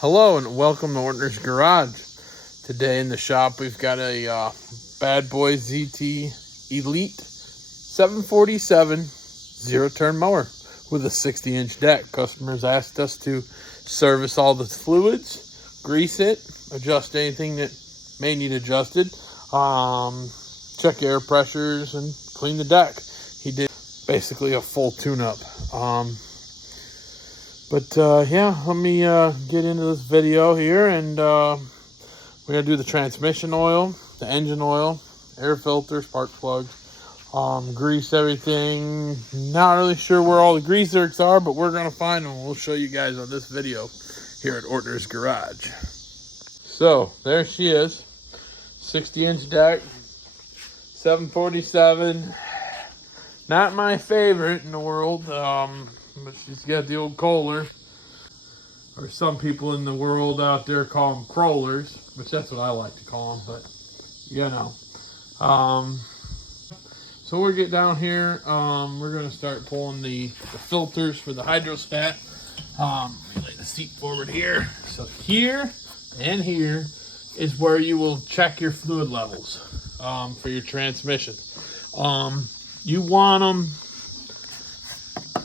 Hello and welcome to Ortner's Garage. Today in the shop we've got a Bad Boy ZT Elite 747 zero-turn mower with a 60-inch deck. Customers asked us to service all the fluids, grease it, adjust anything that may need adjusted, check air pressures, and clean the deck. He did basically a full tune-up. Yeah, let me get into this video here, and we're going to do the transmission oil, the engine oil, air filter, spark plugs, grease everything. Not really sure where all the grease zerks are, but we're going to find them. We'll show you guys on this video here at Ortner's Garage. So, there she is. 60-inch deck, 747. Not my favorite in the world, but she's got the old Kohler, or some people in the world out there call them crawlers, which that's what I like to call them, but you know. So we'll get down here. We're going to start pulling the filters for the hydrostat. Let me lay the seat forward here. So here and here is where you will check your fluid levels for your transmission. You want them,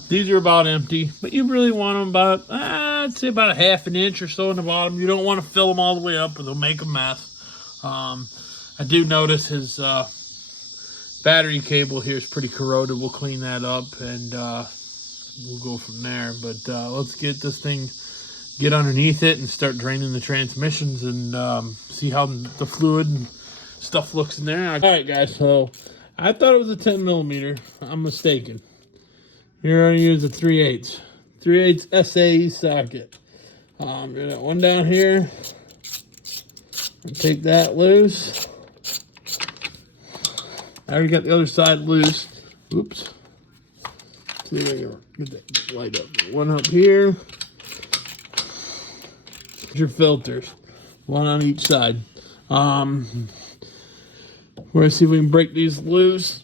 these are about empty, but you really want them about, I'd say about a half an inch or so in the bottom. You don't want to fill them all the way up or they'll make a mess. I do notice his battery cable here is pretty corroded. We'll clean that up and we'll go from there. But let's get this thing, get underneath it and start draining the transmissions and see how the fluid and stuff looks in there. All right, guys, so I thought it was a 10 millimeter. I'm mistaken. You're going to use a 3/8 SAE socket. You're got one down here. Take that loose. I already got the other side loose. Oops. See if I can get that light up. One up here. Your filters. One on each side. We're going to see if we can break these loose.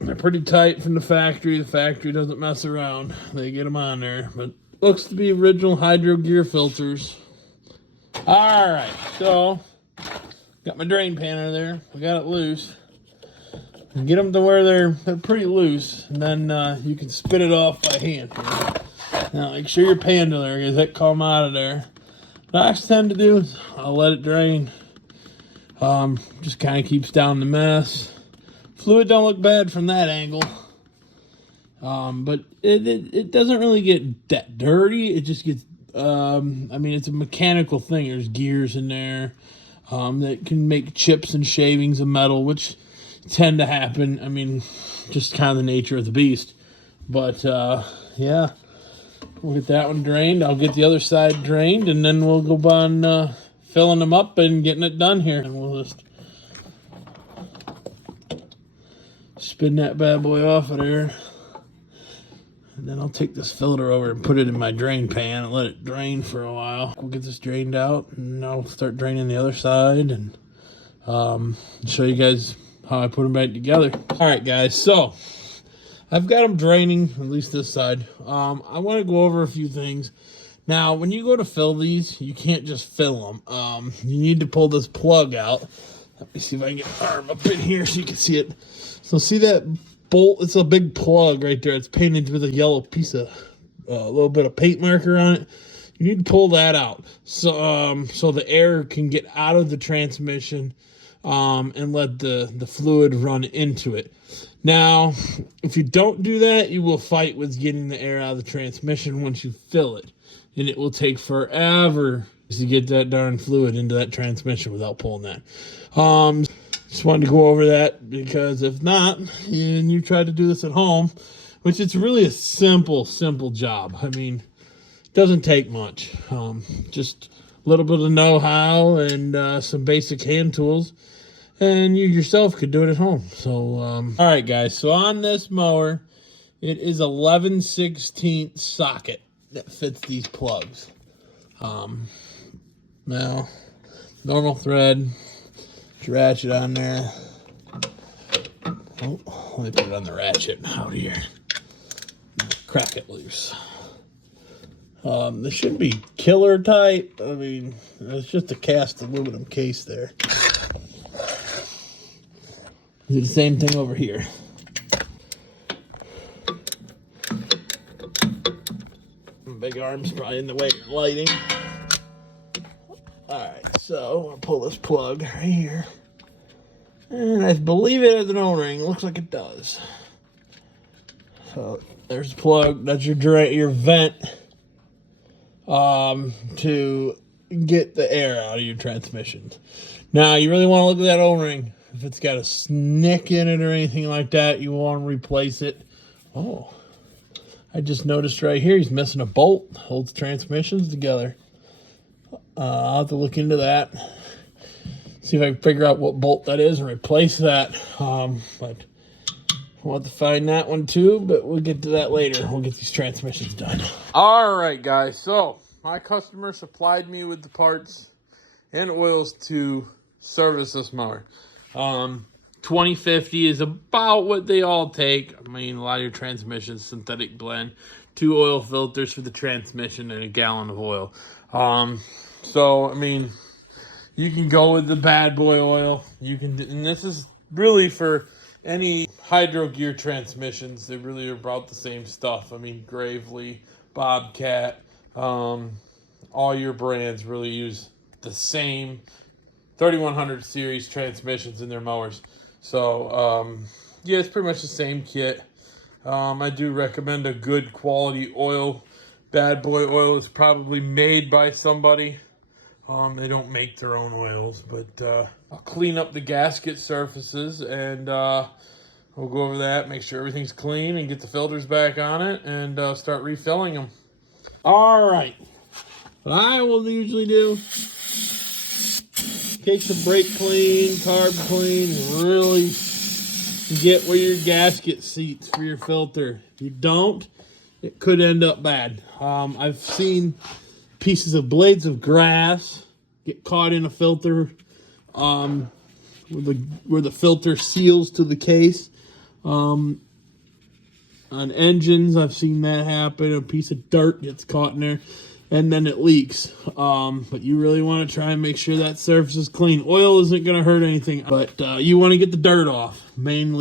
They're pretty tight from the factory. The factory doesn't mess around. They get them on there. But looks to be original Hydro Gear filters. Alright, so got my drain pan in there. We got it loose. And get them to where they're pretty loose. And then you can spit it off by hand. Now make sure your pan to there. Get that come out of there. What I tend to do is I'll let it drain. Just kind of keeps down the mess. Fluid don't look bad from that angle, but it doesn't really get that dirty. It just gets, I mean, it's a mechanical thing. There's gears in there that can make chips and shavings of metal, which tend to happen. I mean, just kind of the nature of the beast. But, yeah, we'll get that one drained. I'll get the other side drained, and then we'll go on filling them up and getting it done here. And we'll just spin that bad boy off of there. And then I'll take this filter over and put it in my drain pan and let it drain for a while. We'll get this drained out and I'll start draining the other side and show you guys how I put them back together. All right, guys, so I've got them draining, at least this side. I want to go over a few things. Now, when you go to fill these, you can't just fill them. You need to pull this plug out. Let me see if I can get my arm up in here so you can see it. So see that bolt? It's a big plug right there. It's painted with a yellow piece of, a little bit of paint marker on it. You need to pull that out so the air can get out of the transmission and let the fluid run into it. Now, if you don't do that, you will fight with getting the air out of the transmission once you fill it. And it will take forever to get that darn fluid into that transmission without pulling that. Just wanted to go over that because if not, and you try to do this at home, which it's really a simple job. I mean, it doesn't take much. Just a little bit of know-how and some basic hand tools, and you yourself could do it at home. So, all right, guys. So on this mower, it is 11/16 socket that fits these plugs. Now, normal thread. Ratchet on there. Oh, let me put it on the ratchet out here. Crack it loose. This should be killer tight. I mean, it's just a cast aluminum case there. Do the same thing over here. Big arm's probably in the way of lighting. Alright, so I'll pull this plug right here. And I believe it has an O-ring. Looks like it does. So there's the plug. That's your vent to get the air out of your transmissions. Now, you really want to look at that O-ring. If it's got a nick in it or anything like that, you want to replace it. Oh, I just noticed right here he's missing a bolt. Holds transmissions together. I'll have to look into that. See if I can figure out what bolt that is and replace that. But we'll have to find that one too, but we'll get to that later. We'll get these transmissions done. All right, guys. So my customer supplied me with the parts and oils to service this mower. 2050 is about what they all take. I mean, a lot of your transmissions, synthetic blend, 2 oil filters for the transmission, and a gallon of oil. So, I mean, you can go with the bad boy oil. You can, and this is really for any hydro gear transmissions. They really are about the same stuff. I mean, Gravely, Bobcat, all your brands really use the same 3100 series transmissions in their mowers. So, yeah, it's pretty much the same kit. I do recommend a good quality oil. Bad boy oil is probably made by somebody. They don't make their own oils, but I'll clean up the gasket surfaces and we'll go over that, make sure everything's clean and get the filters back on it and start refilling them. All right. What I will usually do, take the brake clean, carb clean, really get where your gasket seats for your filter. If you don't, it could end up bad. I've seen pieces of blades of grass get caught in a filter where the filter seals to the case. On engines, I've seen that happen. A piece of dirt gets caught in there and then it leaks. But you really want to try and make sure that surface is clean. Oil isn't going to hurt anything, but you want to get the dirt off. Main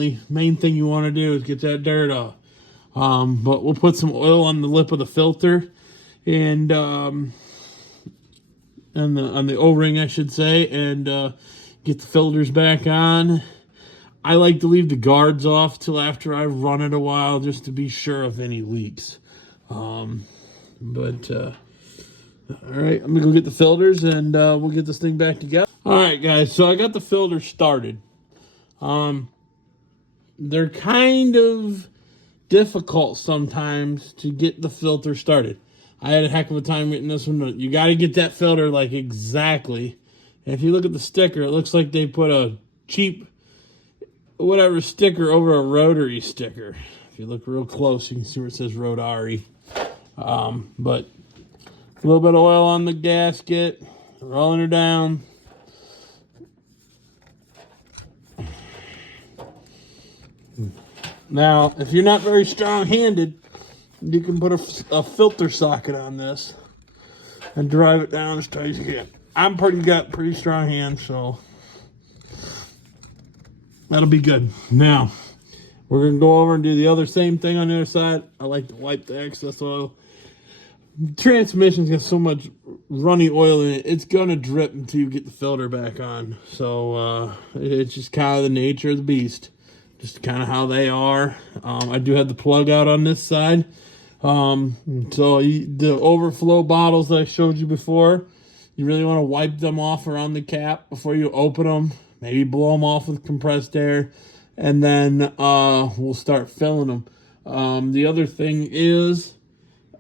thing you want to do is get that dirt off. But we'll put some oil on the lip of the filter and on the O-ring, I should say, and get the filters back on. I like to leave the guards off till after I've run it a while just to be sure of any leaks. All right, I'm gonna go get the filters and we'll get this thing back together. All right, guys, so I got the filters started. They're kind of difficult sometimes to get the filter started. I had a heck of a time getting this one. You got to get that filter like exactly. And if you look at the sticker, it looks like they put a cheap whatever sticker over a rotary sticker. If you look real close, you can see where it says Rotary. But a little bit of oil on the gasket, rolling her down. Now, if you're not very strong-handed, you can put a filter socket on this and drive it down as tight as you can. I'm got pretty strong hands, so that'll be good. Now, we're going to go over and do the other same thing on the other side. I like to wipe the excess oil. Transmission's got so much runny oil in it, it's going to drip until you get the filter back on. So it's just kind of the nature of the beast. Just kind of how they are. I do have the plug out on this side. The overflow bottles that I showed you before, you really want to wipe them off around the cap before you open them. Maybe blow them off with compressed air. And then we'll start filling them. The other thing is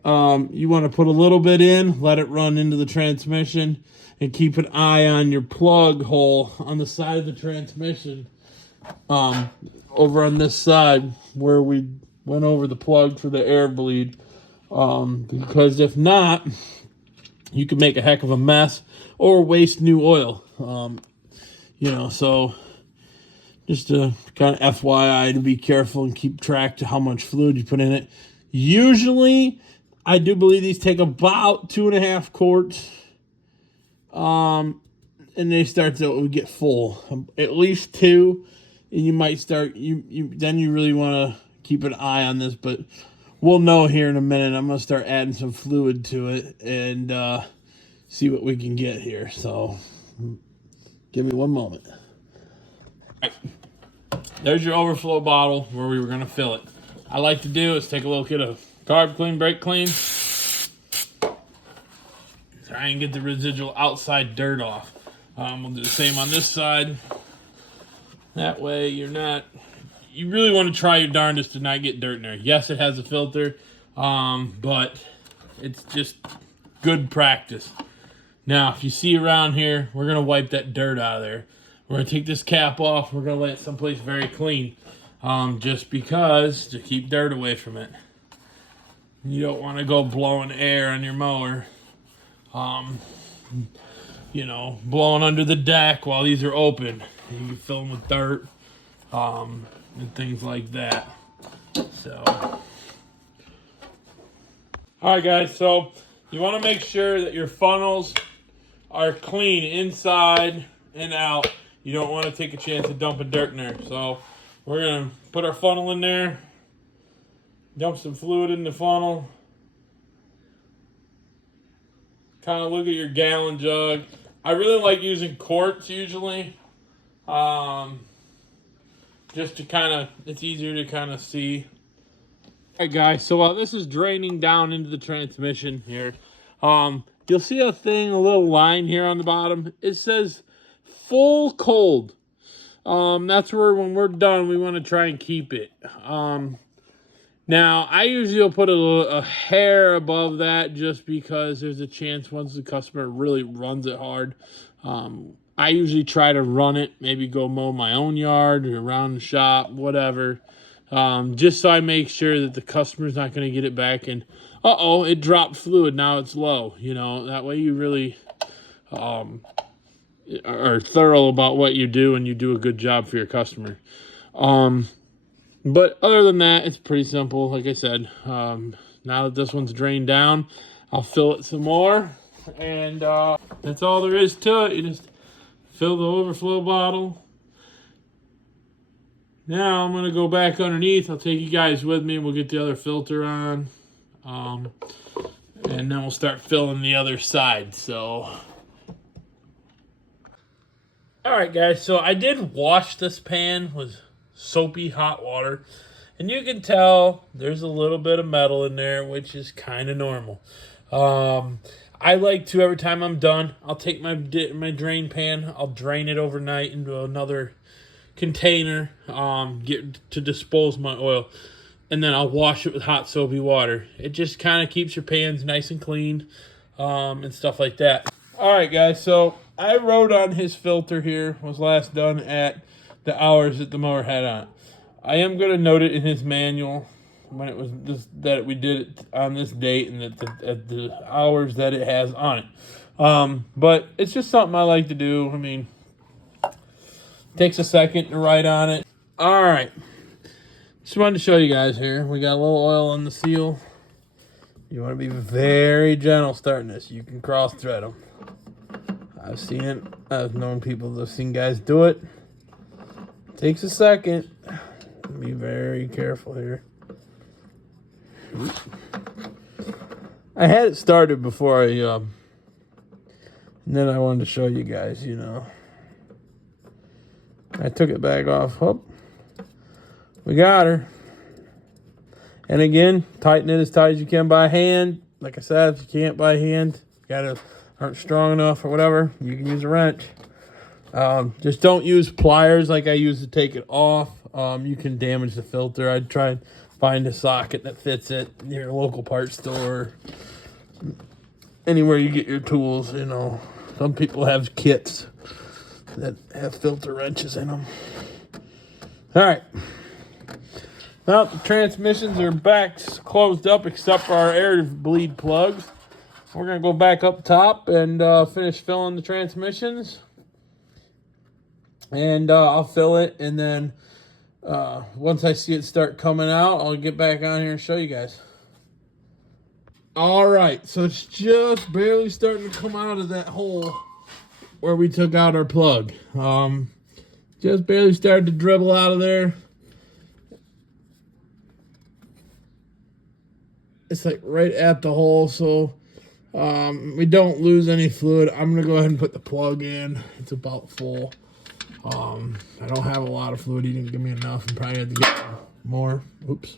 you want to put a little bit in, let it run into the transmission, and keep an eye on your plug hole on the side of the transmission. Over on this side where we went over the plug for the air bleed. Because if not, you can make a heck of a mess or waste new oil. So just a kind of FYI to be careful and keep track to how much fluid you put in it. Usually, I do believe these take about 2.5 quarts. And they start to get full. At least 2. And you might start, then you really want to keep an eye on this, but we'll know here in a minute. I'm going to start adding some fluid to it and see what we can get here. So give me one moment. All right. There's your overflow bottle where we were going to fill it. I like to do is take a little bit of carb clean, brake clean. Try and get the residual outside dirt off. We'll do the same on this side. That way you really want to try your darndest to not get dirt in there. Yes, it has a filter, but it's just good practice. Now, if you see around here, we're going to wipe that dirt out of there. We're going to take this cap off. We're going to lay it someplace very clean, just because to keep dirt away from it. You don't want to go blowing air on your mower. Blowing under the deck while these are open. You can fill them with dirt, and things like that. So, all right, guys. So you want to make sure that your funnels are clean inside and out. You don't want to take a chance of dumping dirt in there. So we're gonna put our funnel in there, dump some fluid in the funnel. Kind of look at your gallon jug. I really like using quarts usually. Just to it's easier to kind of see. All right, guys, so while this is draining down into the transmission here, you'll see a little line here on the bottom. It says full cold. That's where when we're done, we want to try and keep it. Now, I usually will put a hair above that just because there's a chance once the customer really runs it hard. I usually try to run it, maybe go mow my own yard or around the shop, whatever, just so I make sure that the customer's not going to get it back and, it dropped fluid, now it's low. That way you really are thorough about what you do and you do a good job for your customer. But other than that, it's pretty simple. Like I said, now that this one's drained down, I'll fill it some more. And that's all there is to it. You just fill the overflow bottle. Now I'm going to go back underneath. I'll take you guys with me and we'll get the other filter on. And then we'll start filling the other side. So, all right, guys. So I did wash this pan with soapy hot water, and you can tell there's a little bit of metal in there, which is kind of normal. I like to, every time I'm done, I'll take my drain pan, I'll drain it overnight into another container, get to dispose my oil, and then I'll wash it with hot soapy water. It just kind of keeps your pans nice and clean, and stuff like that. All right, guys, so I wrote on his filter here, was last done at the hours that the mower had on it. I am going to note it in his manual when it was that we did it on this date and at the hours that it has on it. But it's just something I like to do. I mean, it takes a second to write on it. All right. Just wanted to show you guys here. We got a little oil on the seal. You want to be very gentle starting this. You can cross thread them. I've seen it. I've known people that have seen guys do it. Takes a second. Be very careful here. I had it started before and then I wanted to show you guys, I took it back off. Oh, we got her. And again, tighten it as tight as you can by hand. Like I said, if you can't by hand, aren't strong enough or whatever, you can use a wrench. Just don't use pliers like I use to take it off. You can damage the filter. I'd try and find a socket that fits it near a local parts store. Anywhere you get your tools, Some people have kits that have filter wrenches in them. All right. Well, the transmissions are back closed up except for our air bleed plugs. We're going to go back up top and finish filling the transmissions. And I'll fill it, and then once I see it start coming out, I'll get back on here and show you guys. All right, so it's just barely starting to come out of that hole where we took out our plug. Just barely started to dribble out of there. It's like right at the hole, so we don't lose any fluid. I'm gonna go ahead and put the plug in. It's about full. I don't have a lot of fluid. He didn't give me enough. I probably had to get more. Oops.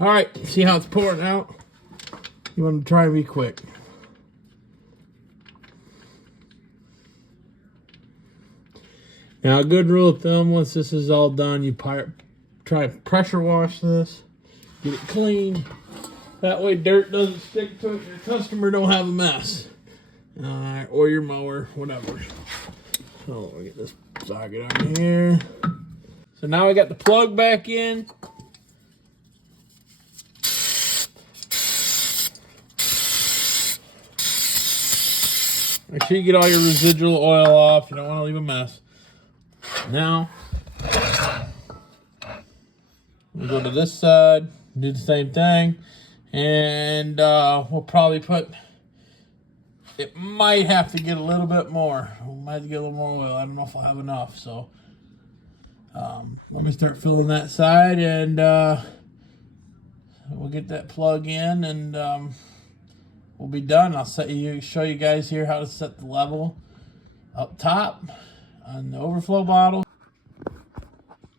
All right, see how it's pouring out? You want to try and be quick. Now, a good rule of thumb, once this is all done, you try and pressure wash this. Get it clean. That way dirt doesn't stick to it. Your customer don't have a mess. Or your mower, whatever. So let me get this socket on here. So now we got the plug back in. Make sure you get all your residual oil off. You don't want to leave a mess. Now, we'll go to this side, do the same thing, and we'll probably it might have to get a little bit more. We might have to get a little more oil. I don't know if I'll have enough, so let me start filling that side, and we'll get that plug in, and we'll be done. I'll show you guys here how to set the level up top on the overflow bottle.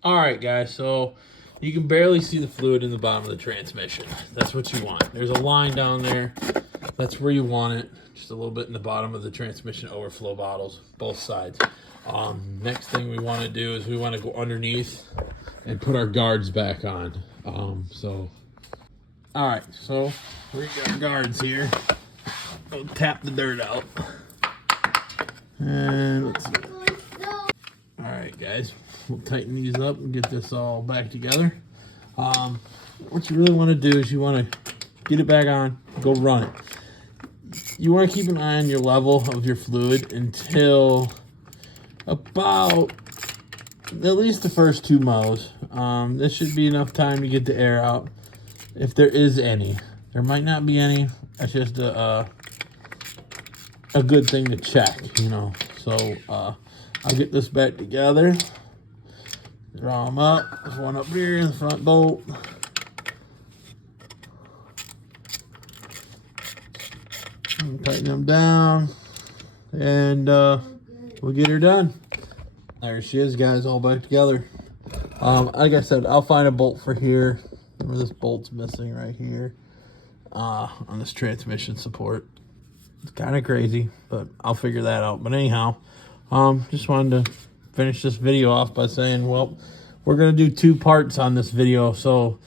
All right, guys, so you can barely see the fluid in the bottom of the transmission. That's what you want. There's a line down there. That's where you want it. Just a little bit in the bottom of the transmission overflow bottles, both sides. Next thing we want to do is we want to go underneath and put our guards back on. All right, so we got guards here. We'll tap the dirt out. And let's see. All right, guys, we'll tighten these up and get this all back together. What you really want to do is you want to get it back on, go run it. You want to keep an eye on your level of your fluid until about at least the first 2 mows. This should be enough time to get the air out, if there is any. There might not be any. That's just a good thing to check, you know. So I'll get this back together. Draw them up. There's one up here in the front bolt. Tighten them down, and we'll get her done. There she is, guys, all back together. Like I said, I'll find a bolt for here. Where this bolt's missing right here on this transmission support. It's kind of crazy, but I'll figure that out. But anyhow, just wanted to finish this video off by saying, well, we're going to do 2 parts on this video. So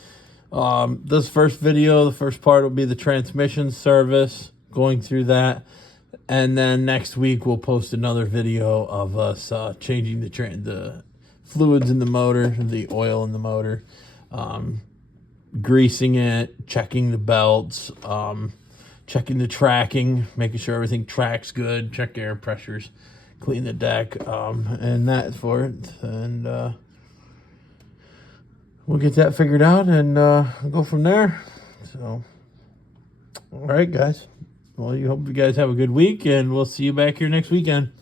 this first video, the first part will be the transmission service, going through that. And then next week, we'll post another video of us changing the fluids in the motor, the oil in the motor, greasing it, checking the belts, checking the tracking, making sure everything tracks good, check air pressures, clean the deck, and that's for it. And we'll get that figured out and go from there. So, all right, guys. Well, you hope you guys have a good week, and we'll see you back here next weekend.